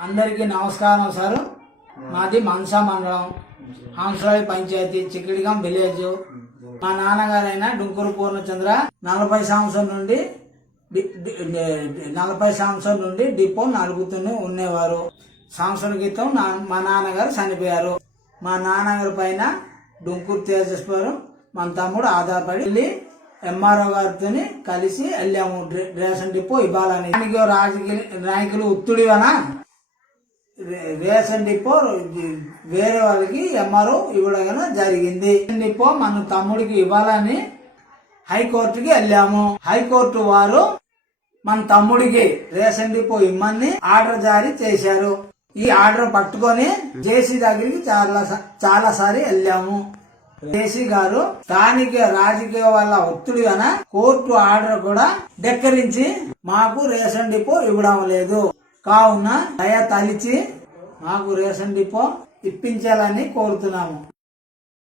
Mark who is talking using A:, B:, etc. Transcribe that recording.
A: అందరికీ నమస్కారం సార్. మాది మనసా మండలం. హంసరాయి పంచాయతీ చిక్కడిగం విలేజ్. మా నాన్నగారైన డుంకూరు పూర్ణచంద్ర నలభై సంవత్సరం నుండి నలభై సంవత్సరం నుండి డిపో నలుగుతూనే ఉండేవారు సంవత్సరం క్రితం నా- మా నాన్నగారు చనిపోయారు. మా నాన్నగారి పైన డుంకూరు తేజస్వారు మన తమ్ముడు ఆధారపడి వెళ్ళి ఎంఆర్ఓ గారితో కలిసి వెళ్ళాము. రేషన్ డిపో ఇవ్వాలని. రాజకీయ నాయకులు ఒత్తిడివనా రేషన్ డిపో వేరే వాళ్ళకి ఎంఆర్ఓ ఇవ్వడం జరిగింది. రేషన్ డిపో మన తమ్ముడికి ఇవ్వాలని హైకోర్టుకి వెళ్ళాము. హైకోర్టు వారు మన తమ్ముడికి రేషన్ డిపో ఇమ్మని ఆర్డర్ జారీ చేశారు. ఈ ఆర్డర్ పట్టుకొని జేసీ దగ్గరికి చాలా స- చాలా సారి వెళ్ళాము. జేసీ గారు స్థానిక రాజకీయ వాళ్ళ ఒత్తిడి వలన కోర్టు ఆర్డర్ కూడా ధిక్కరించి మాకు రేషన్ డిపో ఇవ్వడం లేదు. కావున దయ తలిచి మాకు రేషన్ డిపో ఇప్పించాలని కోరుతున్నాము.